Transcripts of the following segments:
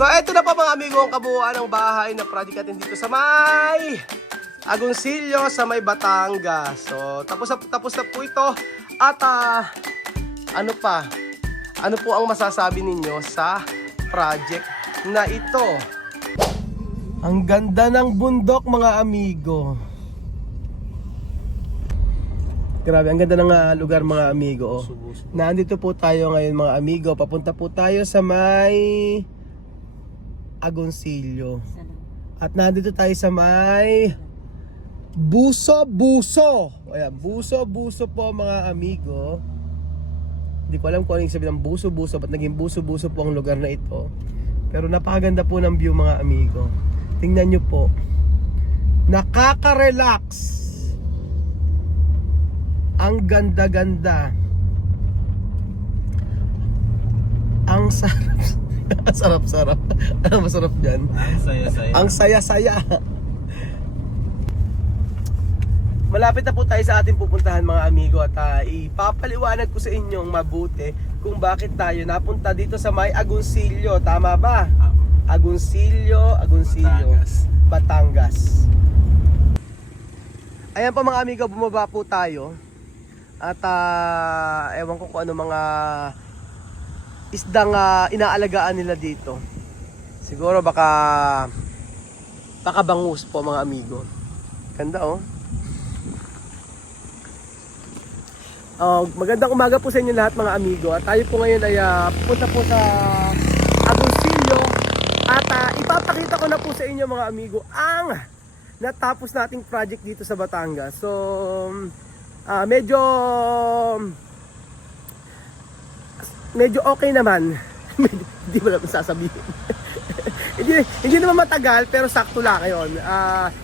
So eto na pa mga amigo ang kabuuan ng bahay na project natin dito sa may Agoncillo sa may Batangas. So tapos na po ito at ano pa? Ano po ang masasabi ninyo sa project na ito? Ang ganda ng bundok mga amigo. Grabe, ang ganda ng lugar mga amigo. Nandito po tayo ngayon mga amigo. Papunta po tayo sa may Agoncillo. At nandito tayo sa may Buso-Buso. Ayan, Buso-Buso po mga amigo. Hindi ko alam kung ano yung sabihin ng Buso-Buso. Ba't naging Buso-Buso po ang lugar na ito. Pero napakaganda po ng view mga amigo. Tingnan nyo po. Nakaka-relax. Ang ganda-ganda. Ang sarap. Sarap-sarap. Ano masarap dyan? Ang saya-saya. Ang saya-saya. Malapit na po tayo sa ating pupuntahan mga amigo. At ipapaliwanag ko sa inyong mabuti kung bakit tayo napunta dito sa may Agoncillo. Tama ba? Agoncillo, Batangas. Ayan po mga amigo, bumaba po tayo. At ewan ko kung ano mga isdang inaalagaan nila dito. Siguro baka bangus po mga amigo. Ganda oh. Magandang umaga po sa inyo lahat mga amigo. At tayo po ngayon ay pupunta po sa Agoncillo. At ipapakita ko na po sa inyo mga amigo ang natapos nating project dito sa Batangas. So medyo okay naman. Hindi mo naman sasabihin. hindi naman matagal pero sakto lang ngayon.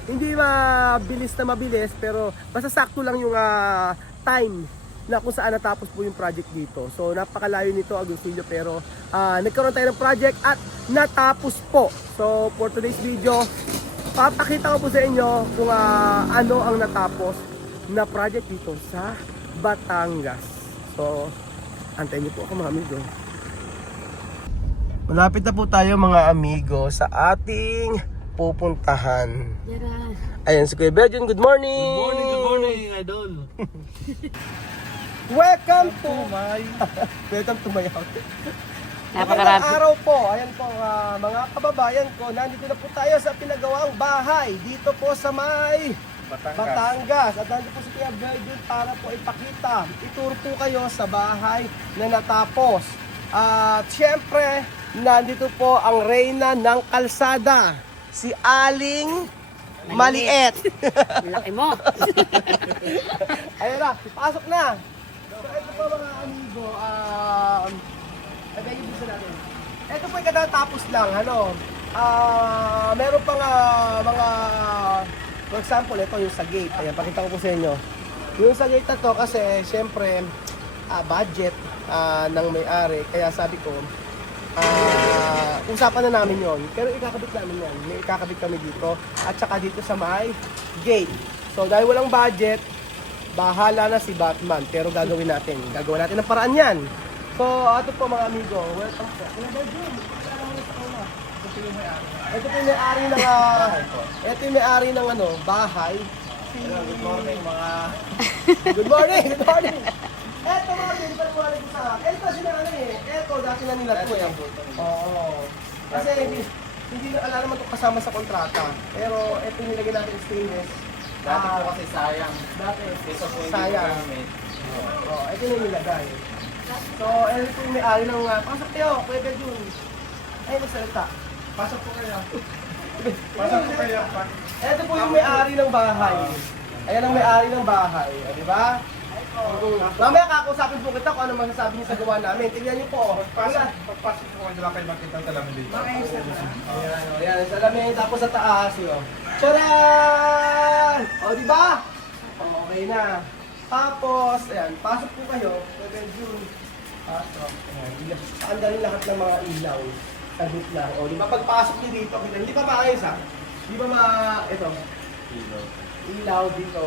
Hindi mabilis na mabilis pero basta sakto lang yung time na kung saan natapos po yung project dito. So napakalayo nito Agoncillo pero nagkaroon tayo ng project at natapos po. So for today's video, papakita ko po sa inyo kung ano ang natapos na project dito sa Batangas. So antayin niyo po ako mga amigo. Malapit na po tayo mga amigo sa ating pupuntahan. Ayan si Kuya Berjun, good morning! Good morning, idol! Welcome to my welcome to my house. Napakagandang araw po. Ayan po mga kababayan ko, nandito na po tayo sa pinagawang bahay dito po sa may Batangas. At nandito po si Kuya Berjun para po ipakita, ituro po kayo sa bahay na natapos. At syempre, nandito po ang reyna ng kalsada, si Aling Maliit. Laki mo. Ayun na, pasok na. So ito po mga amigo, ito po yung katatapos lang, meron pang mga, for example, ito yung sa gate. Ayan, pakita ko po sa inyo. Yung sa gate na to kasi, syempre, budget ng may-ari. Kaya sabi ko, usapan na namin yon. Pero ikakabit namin yan. May ikakabit kami dito. At saka dito sa may gate. So dahil walang budget, bahala na si Batman. Pero gagawin natin. Gagawin natin ng paraan yan. So ito po mga amigo. Welcome po. Ito po yung may-ari ng ito yung may-ari ng bahay. Good morning mga... Good morning! Good morning! Eto mga pinipal ko rin sa akin. Ito sila Eto, dati na nila ito eh. Oo. Kasi hindi na alam naman ito kasama sa kontrata. Pero ito nilagay natin stainless. Dati po kasi sayang. Dati, Ito po hindi sayang. gamit. Oo, ito yung nilagay. So, ito yung may-ari ng... pasok kayo, Kuya Berjun. Ay, magsalita. Pasok po kayo. Pasok po kayo. Ito po yung may-ari ng bahay. Ayan ang may-ari ng bahay. Di ba? Mamaya kakausapin po kita kung ano masasabi niyo sa gawa namin. Tingnan niyo po. Pagpasok po kayo, kayo makita ang talamin dito. Ayan, salamin. Tapos sa taas yun. Tcharan! O, di ba? Okay na. Tapos, ayan, pasok po kayo. Bedroom. Pasok. Ayan, paandalin lahat ng mga ilaw. Sagot lang. O, di ba pagpasok niyo dito, kita, hindi pa maayos ha? Di ba ito, ilaw dito.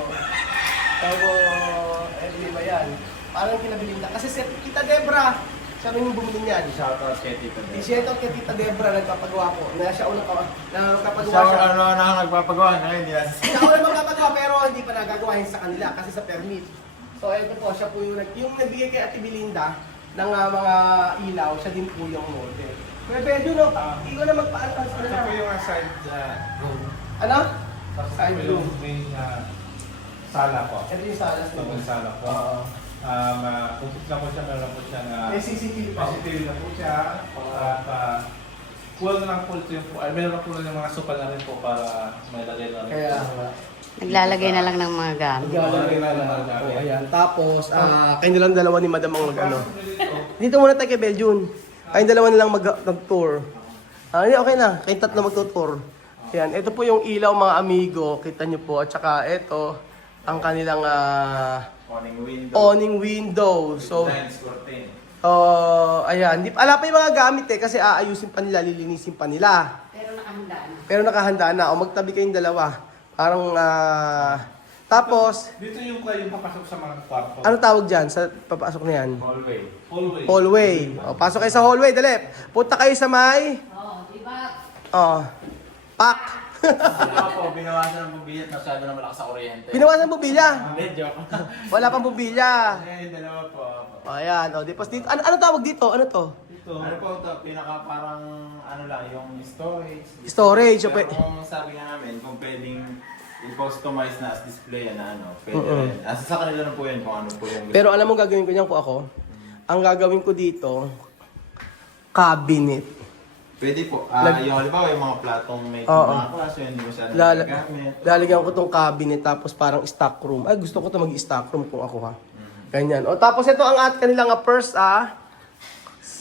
Tapos, di ba yan? Parang kinabiling na. Kasi set kita Debra. Siya rin yung bumili niyan. Shoutout kay Tito Si Deb. Sheto kay Tita Debra nagpapagawa po. Na siya unang nagpapagawa Siya siya. ano na nagpapagawa na hindi na. Siya unang magpapagawa pero hindi pa nagagawain sa kanila kasi sa permit. So ito po, siya po yung nagbigay kay Ate Belinda ng mga ilaw, siya din po yung model. Kuya Benjo, no? Hindi ko na magpaano ka sa Ito po yung side room. Ano? Tapos Side ito room. yung main sala po. Ito yung salas Ito mo. yung sala po. Oo. Kung lang po siya, meron po siya na May CCTV pa. positive na po siya. At kulang lang po ito yung meron na po lang yung mga supal na rin po para may lagay na rin. Kaya, Naglalagay na lang ng mga gamit. naglalagay na lang. Oh, ayan. Tapos, kayo nilang dalawa ni Madam ang mag-ano. Dito muna tayo kay Beljun. Kayong dalawa nilang mag-tour. Hindi, okay na. Kayong tatlo mag-tour. Ayan, ito po yung ilaw mga amigo. Kita nyo po. At saka ito, ang kanilang Awning window. awning window. So, Blinds, curtain. ayan. Ala pa yung mga gamit kasi aayusin pa nila, lilinisin pa nila. Pero nakahanda na. Pero nakahanda na. O magtabi kayong dalawa. Parang, tapos, Dito yung kayo papasok sa mga kwarto. ano tawag dyan sa papasok na yan? Hallway. Hallway. Hallway. O, pasok kayo sa hallway, dali. Punta kayo sa may, Oo, di ba? pack. Sila po, binawasan ng bubilyat masyado na malakas sa kuryente. Pinawasan ng bubilya. Hindi, joke. Wala pang bubilya. Yung dalawa po. O, ayan. O, di pas dito. Ano tawag dito? Ano to? Dito. Ano po ito? Pinaka parang ano lang, yung storage. Storage. O, Pero pwede. kung sabi nga namin, kung pwedeng i-customize na as display na ano, pwede Oo. rin. Sa kanila na po yan kung ano po yung gusto. Pero alam mo gagawin ko niyan kung ako? Ang gagawin ko dito, cabinet. Pwede po. Lag- Yung halimbawa, yung mga platong may Oo. mga kaso, hindi mo siya Lala- nagagamit. lalagyan ko tong cabinet tapos parang stock room. Ay, gusto ko to mag-stock room kung ako ha. Ganyan. O, tapos ito ang kanilang first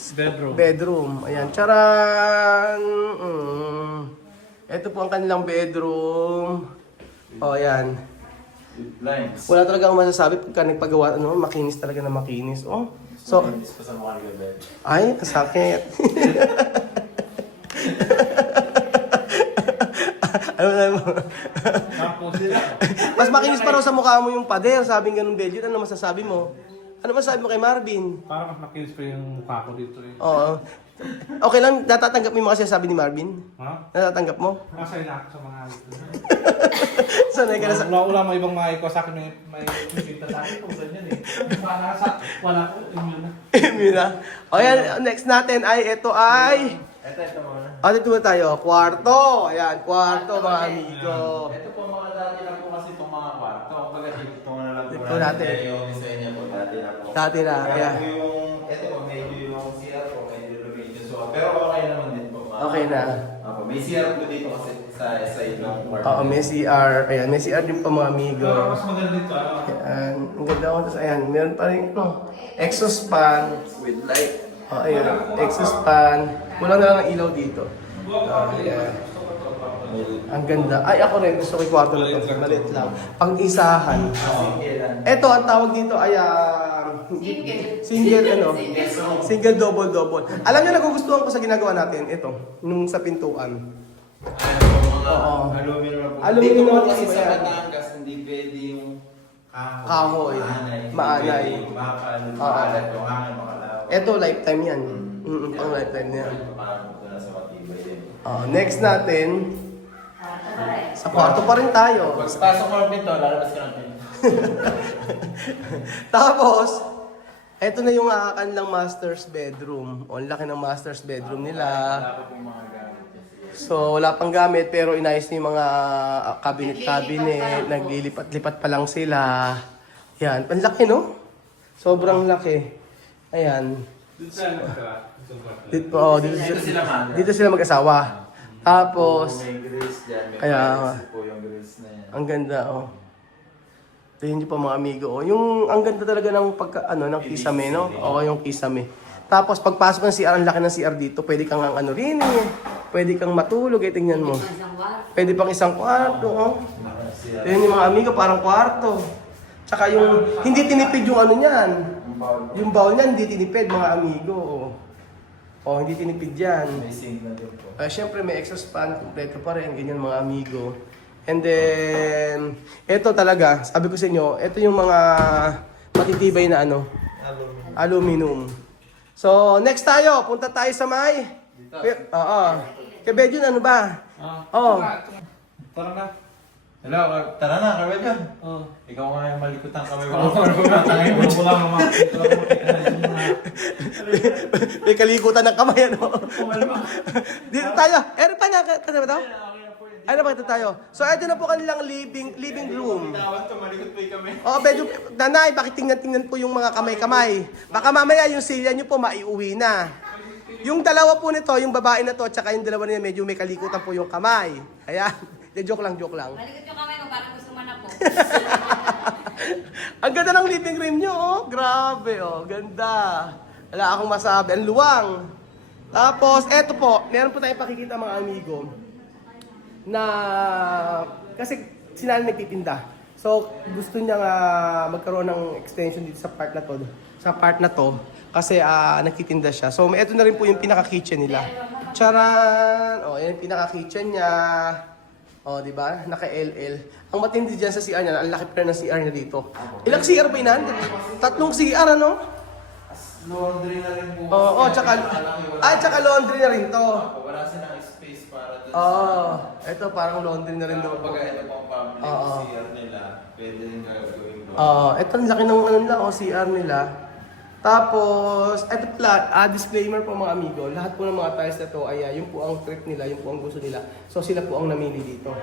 Bedroom. bedroom. Ayan, charan. Ito po ang kanilang bedroom. O, ayan. With blinds. Wala talaga akong masasabi pagka nagpagawa, makinis talaga na makinis. Oh. So, Blinds pa sa mukha ni Gabriel. ay, ang sakit. ano mo? Tapos sila. Mas makinis pa raw sa mukha mo yung pader, sabing ganun, Belgian. Ano masasabi mo? Ano masasabi mo kay Marvin? Parang mas makinis pa yung mukha ko dito eh. Oo. Okay lang, natatanggap mo yung mga sinasabi ni Marvin? Ha? Natatanggap mo? Masaya na ako sa mga ito. Sanay ka na sa... Wala mo ibang mga ikaw sa akin may kumita sa akin kung ganyan eh. Para sa wala ko, yun na. Mira. O yan, next natin ay, ito ay... Ito muna. Dito muna tayo, kwarto. Ayan, kwarto mga amigo. Ito po mga dati lang po kasi itong mga kwarto. Kapag ito na lang po Ito natin. Yung design niya po dati na po. Dati na, Kaya ayan. po yung, ito po, medyo yung CR po, medyo lumidyo. So, pero okay naman din po. Okay na. Opo, may CR po dito kasi sa side ng kwarto. Oo, may CR. Ayan, may CR din pa mga amigo. Pero mas maganda dito ano. Ayan, ang ganda ko. Tapos ayan, meron pa rin, exhaust fan. With light. Oh, ayun, exhaust fan. Kulang na lang ng ilaw dito. Ayan. Ang ganda. Ay, ako rin. Gusto ko yung kwarto na ito. Malit lang. Pang-isahan. Ito, ang tawag dito ay single, ano? Single, double, double. Alam niyo, nagugustuhan ko sa ginagawa natin. Ito, nung sa pintuan. Oo. Aluminum po. Aluminum Dito po na kasi po sa yan. Batangas, hindi pwede yung Kahoy. Maanay. Maanay. Hindi pwede yung bakal, Oo. makalat, yung hangin, makalaw. Ito, lifetime yan. Pang lifetime yan. Paano po na sa matibay din. Next natin, sa kwarto pa rin tayo. Pagpasok mo nito, lalabas ka natin. Tapos, eto na yung kanilang master's bedroom. O, ang laki ng master's bedroom nila. Wala pa pong mga gamit kasi. So, wala pang gamit pero inayos na yung mga cabinet-cabinet. Naglilipat-lipat pa lang sila. Yan. Ang laki, no? Sobrang laki. Ayan. Dito sa ano ka? Dito sila man. dito sila mag-asawa. Tapos, May grills dyan. May Kaya- privacy po yung grills na yan. ang ganda, oh. Tingnan niyo pa mga amigo, oh. Yung, ang ganda talaga ng ng kisame, no? Oo, yung kisame. Tapos, pagpasok ng CR, ang laki ng CR dito, pwede kang rin, eh. Pwede kang matulog, eh, tingnan mo. Pwede pang isang kwarto, oh. Tingnan niyo mga amigo, parang kwarto. Tsaka yung, hindi tinipid yung ano niyan. Yung bowl niyan, hindi tinipid, mga amigo, oh. Oh, hindi tinipid yan. May sink na din po. Siyempre may exhaust fan, kompleto pa rin, ganyan mga amigo. And then, ito talaga, sabi ko sa inyo, ito yung mga matitibay na aluminum. So, next tayo. Punta tayo sa may... Oo. Kay Bedjun, ano ba? Oo. Tara na. Hello, tara na, kami dyan. Oh. Ikaw nga yung malikutan kami. Wala naman. May kalikutan ng kamay, ano? Dito tayo. Ano pa na? Kasama daw? Ano ba ito tayo? So, ito na po kanilang living room. Tawag to, malikot po kami. Oo, medyo, nanay, bakit tingnan po yung mga kamay-kamay? Baka mamaya yung silya nyo po maiuwi na. Yung dalawa po nito, yung babae na to, tsaka yung dalawa niya, medyo may kalikutan po yung kamay. Ayan. Joke lang. Malikot yung kamay mo, parang gusto man ako. Ang ganda ng living room nyo, oh. Grabe, oh. Ganda. Wala akong masabi. Ang luwang. Tapos, eto po, meron po tayong pakikita mga amigo na kasi sila nagtitinda. So, gusto niya magkaroon ng extension dito sa part na to. Sa part na to. Kasi nagtitinda siya. So, eto na rin po yung pinaka-kitchen nila. Charan! O, yan yung pinaka-kitchen niya. O, di ba? Naka-LL. Ang matindi dyan sa CR niya, ang laki pa ng CR niya dito. Ilang CR ba yun? 3 CR, ano? Laundry na rin po. Oo, tsaka laundry na rin to. Wala silang space para dun Oo, ito parang laundry na rin daw. Pag ito pang family Oo. CR nila, pwede rin gagawin doon. Ito ang laki ng ano nila, CR nila. Tapos, ito pala, disclaimer po mga amigo, lahat po ng mga tiles na to ay yun po ang trip nila, yun po ang gusto nila. So sila po ang namili dito.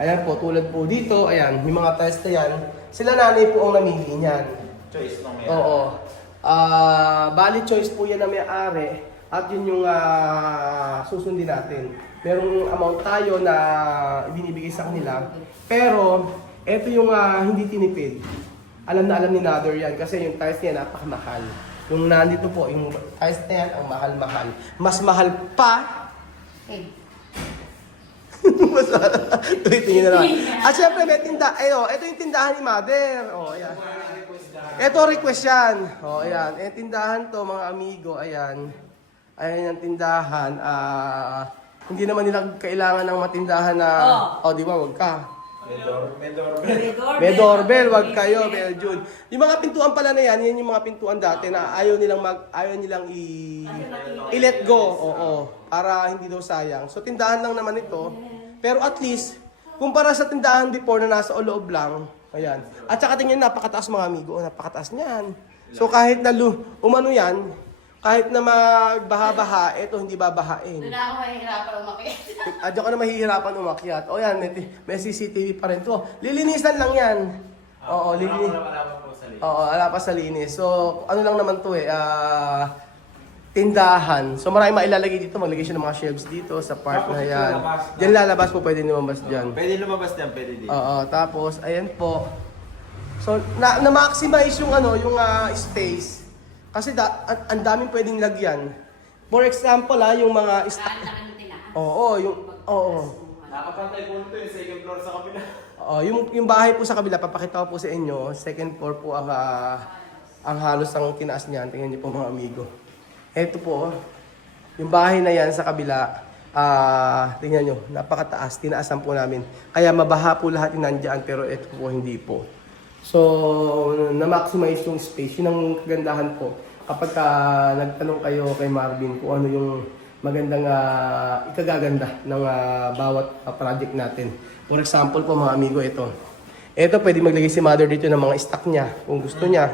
Ayan po, tulad po dito, ayan, yung mga tiles na yan, sila nanay po ang namili niyan. Choice nung yan. Oo. Bali choice po yan na may-ari at yun yung susundin natin. Merong amount tayo na ibinibigay sa kanila. Pero, ito yung hindi tinipid. Alam na alam ni Nader yan kasi yung tiles niya napakamahal. Yung nandito po, yung tiles na yan, ang mahal-mahal. Mas mahal pa. Mas mahal. Tingin na naman. At syempre may tinda. Ito yung tindahan ni Mother. Ayan. Ito request yan. Ayan. Tindahan to mga amigo. Ayan. Ayan yung tindahan. Hindi naman nila kailangan ng matindahan na... di ba? Wag ka. May doorbell, wag kayo, Beljun. Yung mga pintuan pala na yan yung mga pintuan dati na ayaw nilang i-let go. Oo. Para hindi daw sayang. So tindahan lang naman ito. Pero at least, kumpara sa tindahan before na nasa loob lang, ayan. At saka tingnan, napakataas mga amigo. Napakataas niyan. So kahit na umano yan, kahit na magbaha-baha, ito hindi babahain. Doon ako mahihirapan umakyat. Diyan ka na mahihirapan umakyat. O yan, may CCTV pa rin to. Lilinisan lang yan. Oo, lilinis. Oo, ala pa sa linis. So, ano lang naman to tindahan. So, marami mailalagay dito. Maglagay siya ng mga shelves dito sa part na yan. Diyan lalabas po, pwede lumabas dyan. Pwede lumabas yan, pwede dito. Oo, tapos, ayan po. So, na-maximize yung space. Kasi ang daming pwedeng lagyan. For example, yung mga Nakapantay po nito yung second floor sa kabila. yung bahay po sa kabila, papakita ko po sa inyo. Second floor po ang halos ang tinaas niyan. Tingnan niyo po mga amigo. Ito po, yung bahay na yan sa kabila. Tingnan nyo, napakataas. Tinaasan po namin. Kaya mabaha po lahat yung nandyan, pero ito po hindi po. So, na-maximize yung space. Yun ang kagandahan po. Kapag nagtanong kayo kay Marvin kung ano yung magandang ikagaganda ng bawat project natin. For example po mga amigo, ito. Ito, pwede maglagay si Mother dito ng mga stock niya. Kung gusto niya.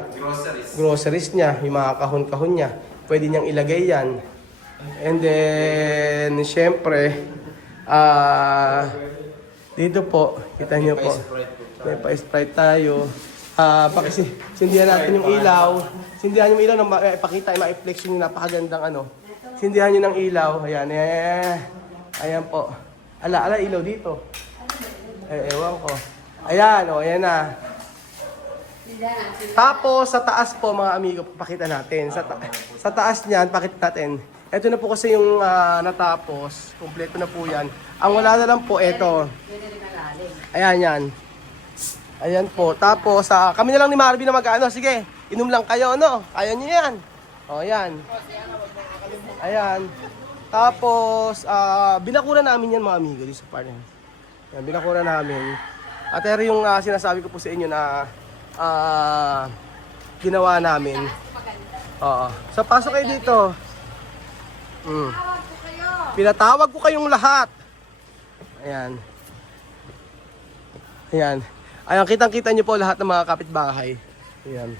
Groceries niya, yung mga kahon-kahon niya. Pwede niyang ilagay yan. And then, syempre, dito po, kita niyo po. May pa-sprite tayo. Sindihan natin yung ilaw. Sindihan yung ilaw na ipakita, ma-flex yung napakagandang Sindihan nyo ng ilaw. Ayan, ayan po. Ala, ilaw dito. Ewan ko. Ayan, ayan na. Tapos, sa taas po, mga amigo, pakita natin. Sa taas niyan, pakita natin. Ito na po kasi yung natapos. Kompleto na po yan. Ang wala na lang po, ito. Ayan, yan. Ayan po. Tapos, kami na lang ni Marvin na sige, inom lang kayo, Kaya nyo yan. Ayan. Ayan. Tapos, binakura namin yan, mga amigo, dito sa part. Ayan, binakura namin. At yung sinasabi ko po sa inyo na ginawa namin. Oo. So, pasok kayo dito. Pinatawag ko kayong lahat. Ayan. Ayan. Ayan, kitang-kita nyo po lahat ng mga kapitbahay. Ayan.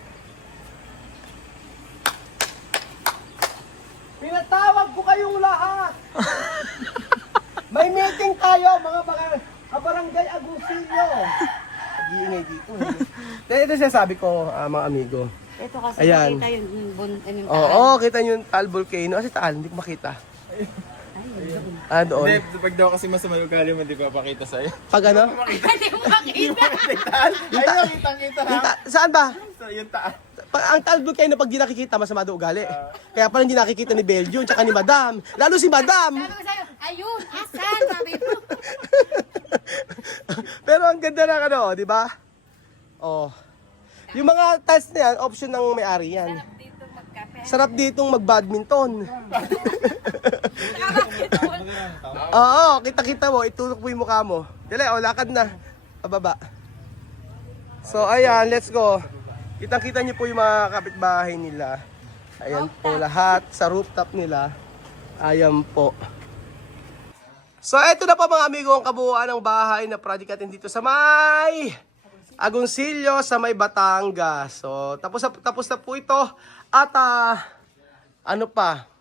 Pinatawag ko kayong lahat. May meeting tayo, mga kabarangay Agoncillo. Nag-iingay dito. Ito siya sabi ko, mga amigo. Ito kasi Ayan. makita yung Oo, kita nyo yung Taal Volcano. Kasi Taal, hindi ko makita. Doon. Hindi, pag daw kasi masama yung ugali mo, hindi papakita sa'yo. Pag ano? Hindi mo makita. Ayun, kitang-kita ha. Saan ba? So, yung taas. Ang Taal Volcano pag di nakikita, masama daw ugali. Kaya pala hindi nakikita ni Belgium, tsaka ni Madam. Lalo si Madam. Sabi ko sa'yo, ayun, asan? Sabi ko. Pero ang ganda ng ano, di ba? Oh. Yung mga tiles na yan, option ng may-ari yan. Dito magkape. Sarap ditong mag-badminton. Oo, kita-kita mo, itulok mo yung mukha mo. Dali, lakad na. Pababa. So, ayan, let's go. Kitang-kita niyo po yung mga kapitbahay nila. Ayan po lahat sa rooftop nila. Ayan po. So, eto na po mga amigo ang kabuuan ng bahay na project natin dito sa may Agoncillo sa may Batangas. So, tapos na po ito. At ano pa?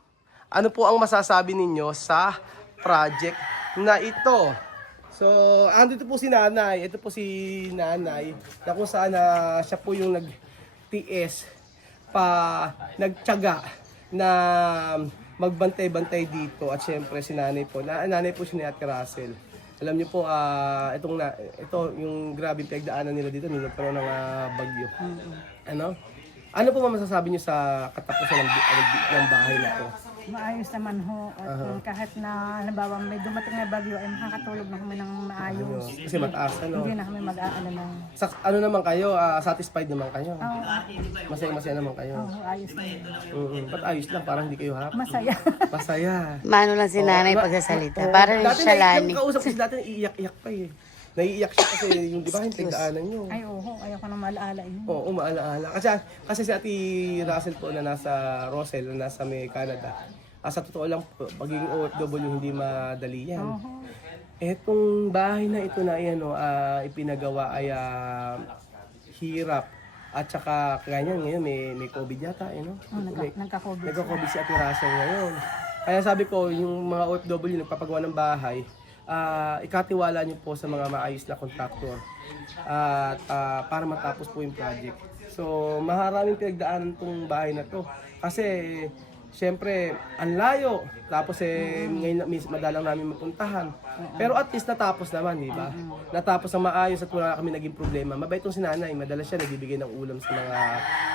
Ano po ang masasabi ninyo sa project na ito? So, andito po si Nanay. Ito po si Nanay na kung saan siya po yung nag-TS nagtiyaga na magbantay-bantay dito. At syempre si Nanay po. Nanay po si Ate Russell. Alam niyo po, ito yung grabing pinagdaanan nila dito nung nagkaroon ng bagyo. Ano po masasabi niyo sa katapusan ng bahay na to? Maayos naman ho. At kahit na, halimbawa, may dumating na bagyo, ay makakatulog na kami ng maayos. Kasi mataas, ano? Hindi na kami mag-aalala. Ano naman kayo? Satisfied naman kayo? Oo, Masaya-masaya naman kayo? ayos na yun. Ba't ayos lang? Parang hindi kayo happy? Masaya. Masaya. Mano lang si nanay pagsasalita. Parang Dati siya lani. Nung kausap ko si dati, naiiyak-iyak pa eh. Naiiyak siya kasi yung di ba yung pinagdaanan nyo. Ay, oo, ayaw ko na maalaala yun. Oo, maalaala. Kasi si Ate Russell po na nasa Rosel, na nasa may Canada. Sa totoo lang po, pagiging OFW hindi madali yan. Etong bahay na ito na yan, ipinagawa ay hirap. At saka ganyan ngayon may COVID yata, Nagka-COVID. Nagka-COVID si Ate Russell ngayon. Kaya sabi ko, yung mga OFW nagpapagawa ng bahay, ikatiwala niyo po sa mga maayos na kontraktor at para matapos po yung project. So, maraming pinagdaanan tong bahay na to. Kasi, syempre, ang layo. Tapos ngayon madalang namin mapuntahan. Pero at least natapos naman, di ba? Natapos ang maayos at wala kami naging problema. Mabait tong si Nanay. Madalas siya nagbibigay ng ulam sa mga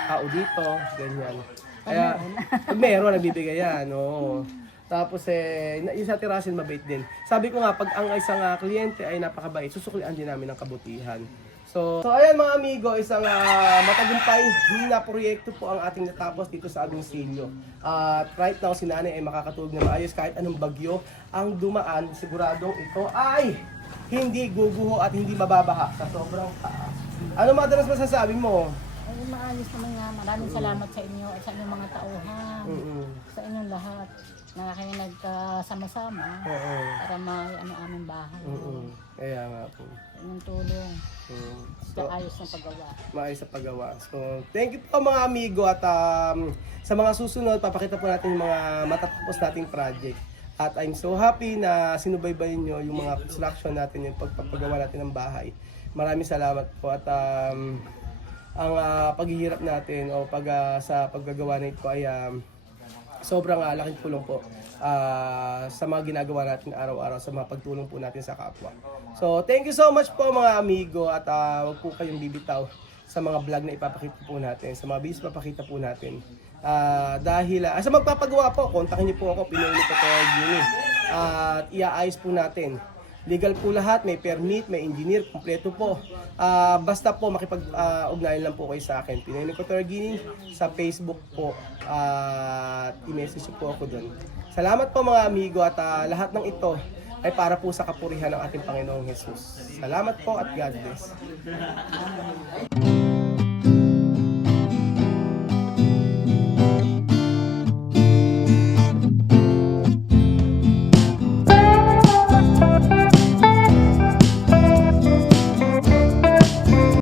tao dito. Ganyan. Kaya, pag meron, nagbibigay yan. Oo. Tapos yung sa Ate Russell mabait din. Sabi ko nga, pag ang isang kliyente ay napakabait, susuklian din namin ng kabutihan. So ayan mga amigo, isang matagumpay na proyekto po ang ating natapos dito sa Agoncillo. At right now, si Nanay ay makakatulog na maayos kahit anong bagyo ang dumaan. Siguradong ito ay hindi guguho at hindi mababaha sa sobrang taas. Ano madalas masasabi mo? Ay, maayos naman nga. Maraming salamat sa inyo at sa inyong mga tauhan. Sa inyong lahat na kayo nagkasama-sama para may aming bahay. Kaya nga po. Inyong tulong. Sa ayos ng paggawa. Maayos sa paggawa. So, thank you po mga amigo at sa mga susunod, papakita po natin yung mga matatapos nating project. At I'm so happy na sinubaybayin nyo yung mga construction natin, yung pagpapagawa natin ng bahay. Maraming salamat po at ang paghihirap natin o sa paggagawa nito ay sobrang laking tulong po sa mga ginagawa natin araw-araw, sa mga pagtulong po natin sa kapwa. So, thank you so much po mga amigo at huwag po kayong bibitaw sa mga vlog na ipapakita po natin, sa mga videos papakita po natin. Dahil sa magpapagawa po, kontakin niyo po ako, Pinoy Nicotor Gini. At iaayos po natin. Legal po lahat, may permit, may engineer, kompleto po. Basta po makipag-ugnayan lang po kayo sa akin. Pinoy Nicotor Gini sa Facebook po. I-message po ako doon. Salamat po mga amigo at lahat ng ito ay para po sa kapurihan ng ating Panginoong Jesus. Salamat po at God bless.